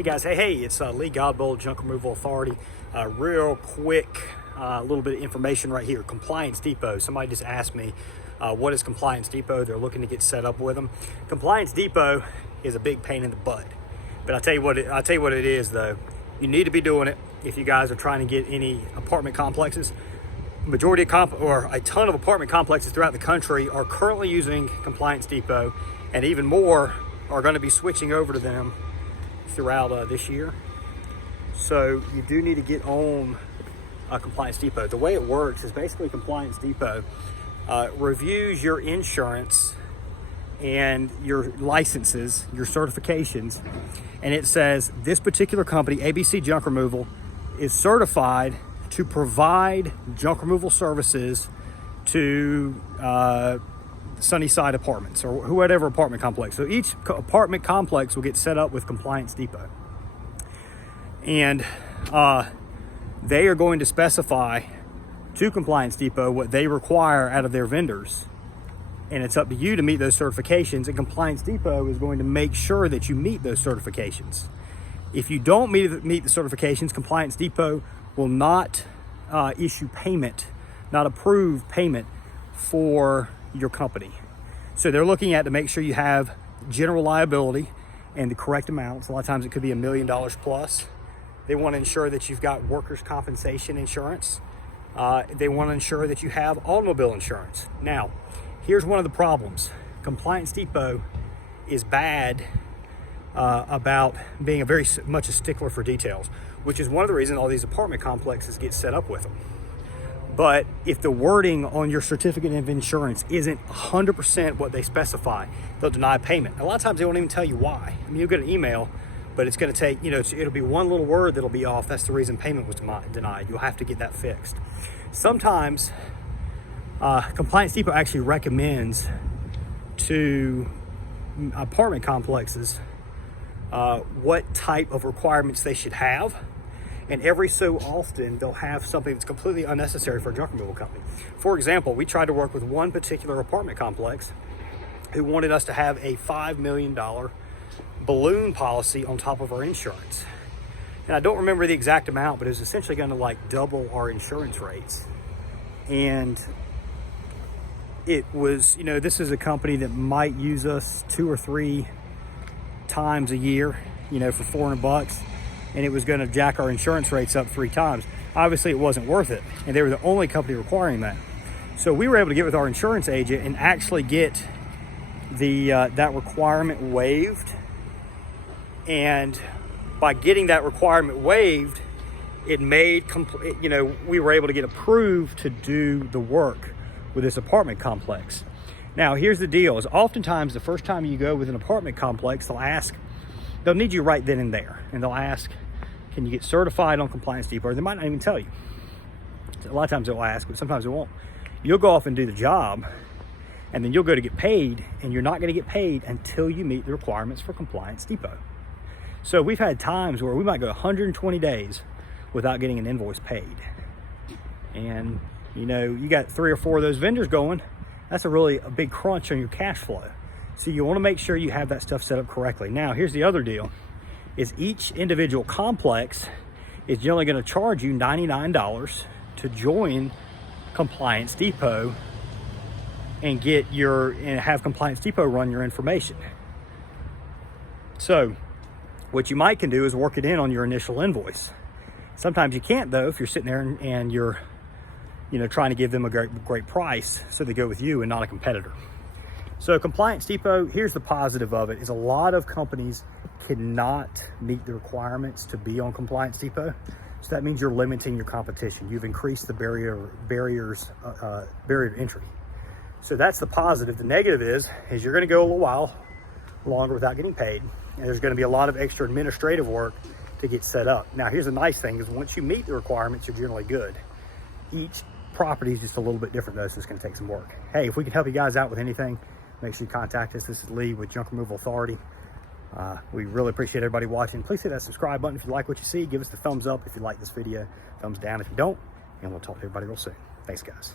Hey guys, hey, it's Lee Godbold, Junk Removal Authority. Real quick, little bit of information right here. Compliance Depot. Somebody just asked me, what is Compliance Depot? They're looking to get set up with them. Compliance Depot is a big pain in the butt, but I'll tell you what it is though. You need to be doing it if you guys are trying to get any apartment complexes. Majority of a ton of apartment complexes throughout the country are currently using Compliance Depot, and even more are going to be switching over to them throughout this year. So you do need to get on Compliance Depot. The way it works is basically Compliance Depot reviews your insurance and your licenses, your certifications, and it says this particular company, ABC Junk Removal, is certified to provide junk removal services to Sunnyside Apartments or whatever apartment complex. So each apartment complex will get set up with Compliance Depot, and they are going to specify to Compliance Depot what they require out of their vendors, and it's up to you to meet those certifications, and Compliance Depot is going to make sure that you meet those certifications. If you don't meet the certifications, Compliance Depot will not issue payment, not approve payment for your company. So they're looking at to make sure you have general liability and the correct amounts. A lot of times it could be $1 million plus. They want to ensure that you've got workers' compensation insurance. They want to ensure that you have automobile insurance. Now, here's one of the problems. Compliance Depot is bad about being very much a stickler for details, which is one of the reasons all these apartment complexes get set up with them. But if the wording on your certificate of insurance isn't 100% what they specify, they'll deny payment. A lot of times they won't even tell you why. I mean, you'll get an email, but it's going to take, it'll be one little word that'll be off. That's the reason payment was denied. You'll have to get that fixed. Sometimes Compliance Depot actually recommends to apartment complexes what type of requirements they should have. And every so often, they'll have something that's completely unnecessary for a junk removal company. For example, we tried to work with one particular apartment complex who wanted us to have a $5 million balloon policy on top of our insurance. And I don't remember the exact amount, but it was essentially going to double our insurance rates. And it was, this is a company that might use us 2 or 3 times a year, for $400. And it was going to jack our insurance rates up 3 times. Obviously, it wasn't worth it, and they were the only company requiring that. So we were able to get with our insurance agent and actually get that requirement waived. And by getting that requirement waived, it made we were able to get approved to do the work with this apartment complex. Now, here's the deal: is oftentimes the first time you go with an apartment complex, they'll need you right then and there, and they'll ask, can you get certified on Compliance Depot? Or they might not even tell you. A lot of times they'll ask, but sometimes they won't. You'll go off and do the job, and then you'll go to get paid, and you're not going to get paid until you meet the requirements for Compliance Depot. So we've had times where we might go 120 days without getting an invoice paid. And you got 3 or 4 of those vendors going. That's a big crunch on your cash flow. So you want to make sure you have that stuff set up correctly. Now, here's the other deal, is each individual complex is generally going to charge you $99 to join Compliance Depot and have Compliance Depot run your information. So what you can do is work it in on your initial invoice. Sometimes you can't though, if you're sitting there and you're trying to give them a great price, so they go with you and not a competitor. So Compliance Depot, here's the positive of it, is a lot of companies cannot meet the requirements to be on Compliance Depot. So that means you're limiting your competition. You've increased the barrier to entry. So that's the positive. The negative is you're going to go a little while longer without getting paid, and there's going to be a lot of extra administrative work to get set up. Now, here's the nice thing, is once you meet the requirements, you're generally good. Each property is just a little bit different though, so it's going to take some work. Hey, if we can help you guys out with anything, make sure you contact us. This is Lee with Junk Removal Authority. We really appreciate everybody watching. Please hit that subscribe button if you like what you see. Give us the thumbs up if you like this video. Thumbs down if you don't. And we'll talk to everybody real soon. Thanks, guys.